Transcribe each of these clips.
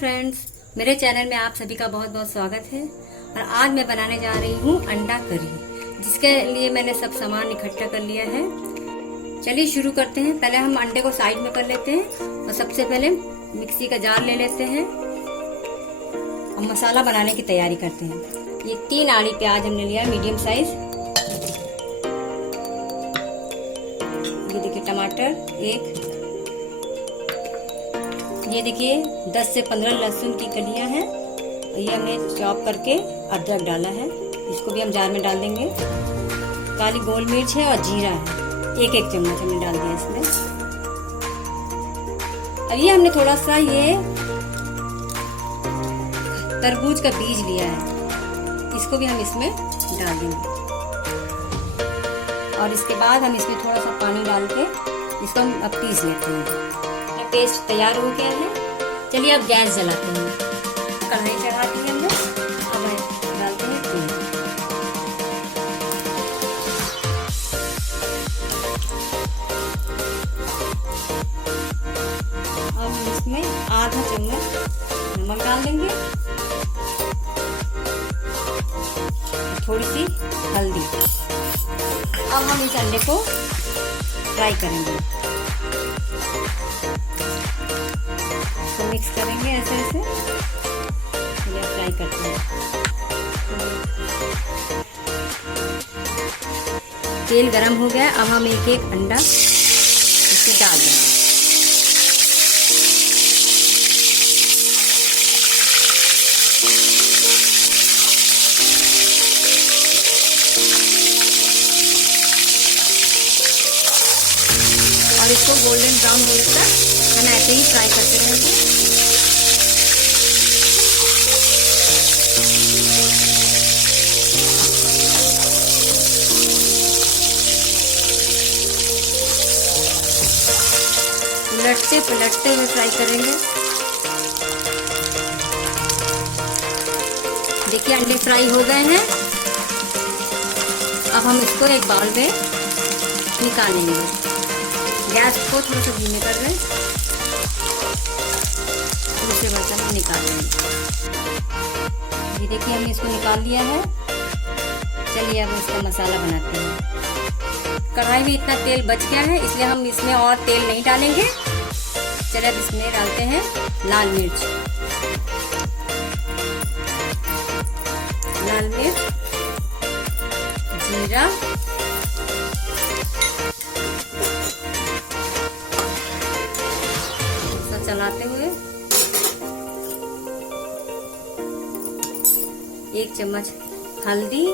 Friends, मेरे channel में आप सभी का बहुत बहुत स्वागत है। और आज मैं बनाने जा रही हूँ अंडा करी, जिसके लिए मैंने सब सामान इकट्ठा कर लिया है। चलिए शुरू करते हैं। पहले हम अंडे को साइड में कर लेते हैं और सबसे पहले मिक्सी का जार ले लेते हैं और मसाला बनाने की तैयारी करते हैं। ये 3 आड़ी प्याज हमने लिया है, मीडियम साइज। ये देखिए टमाटर एक, ये देखिए 10 से 15 लहसुन की कलियां हैं और ये हमने चॉप करके अदरक डाला है, इसको भी हम जार में डाल देंगे। काली गोल मिर्च है और जीरा है, एक चम्मच हमने डाल दिया इसमें। अब ये हमने थोड़ा सा ये तरबूज का बीज लिया है, इसको भी हम इसमें डाल देंगे। और इसके बाद हम इसमें थोड़ा सा पानी डाल के इसको हम अब पीस लेते हैं। पेस्ट तैयार हो गया है। चलिए अब गैस जलाते हैं, कढ़ाई चढ़ा दी हमने। अब डालते हैं तेल। अब हम इसमें आधा चम्मच नमक डाल देंगे, थोड़ी सी हल्दी। अब हम इस अंडे को फ्राई करेंगे, तो मिक्स करेंगे ऐसे ऐसे। चलिए फ्राई करते हैं। तेल गरम हो गया, अब हम एक एक अंडा इसमें डाल देंगे। और इसको गोल्डन ब्राउन होने तक हम ऐसे ही फ्राई करते रहेंगे। उलटते पलटते हुए फ्राई करेंगे। देखिए अंडे फ्राई हो गए हैं। अब हम इसको एक बाउल में निकालेंगे। गैस को थोड़ा सा धीमे कर लें, दूसरे बर्तन में निकाल लेंगे। ये देखिए हमने इसको निकाल लिया है। चलिए अब इसका मसाला बनाते हैं। कढ़ाई में इतना तेल बच गया है, इसलिए हम इसमें और तेल नहीं डालेंगे। चलिए अब इसमें डालते हैं लाल मिर्च, जीरा, चलाते हुए 1 चम्मच हल्दी,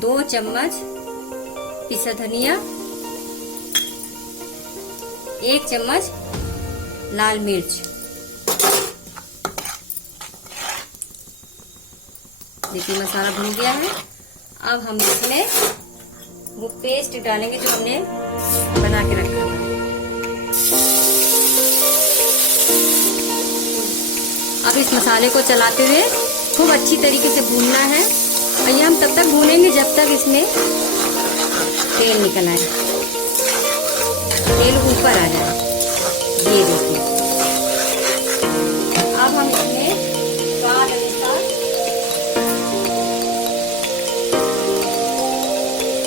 2 चम्मच पिसा धनिया, 1 चम्मच लाल मिर्च। देखिए मसाला भुन गया है। अब हम इसमें वो पेस्ट डालेंगे जो हमने बना के रखा है। अब इस मसाले को चलाते हुए खूब अच्छी तरीके से भूनना है। और ये हम तब तक भूनेंगे जब तक इसमें तेल निकल आए, तेल ऊपर आ जाए। ये देखिए अब हम इसमें स्वाद अनुसार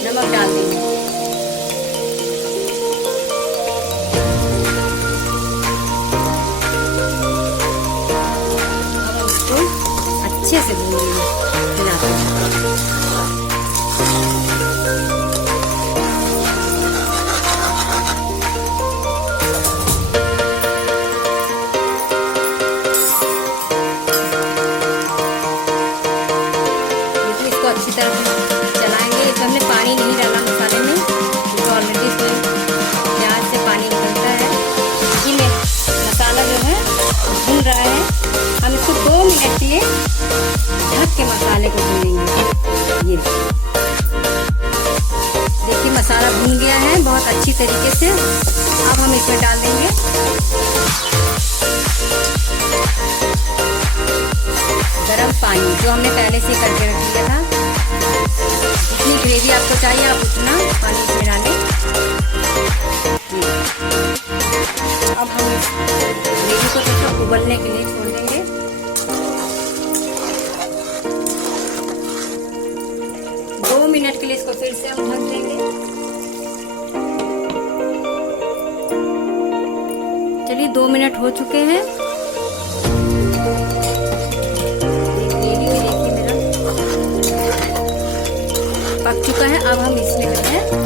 नमक डाल देंगे। अच्छे से मिलाते हैं। देखिए इसको अच्छी तरह चलाएंगे। इसमें हमने पानी नहीं डाला मसाले में, क्योंकि ऑलरेडी इसमें प्याज से पानी निकलता है। इसी में मसाला जो है भून रहा है। हम इसको 2 मिनट के लिए ढक के मसाले को भूनेंगे। ये देखिए मसाला भून गया है बहुत अच्छी तरीके से। अब हम इसमें डाल देंगे गरम पानी, जो हमने पहले से करके रख लिया था। जितनी ग्रेवी आपको चाहिए आप उतना पानी इसमें डालें। अब हम ग्रेवी को पकने के लिए छोड़ देंगे। 2 मिनट के लिए इसको फिर से हम ढक देंगे। चलिए 2 मिनट हो चुके हैं। देखिए मेरा पक चुका है। अब हम इसमें करते हैं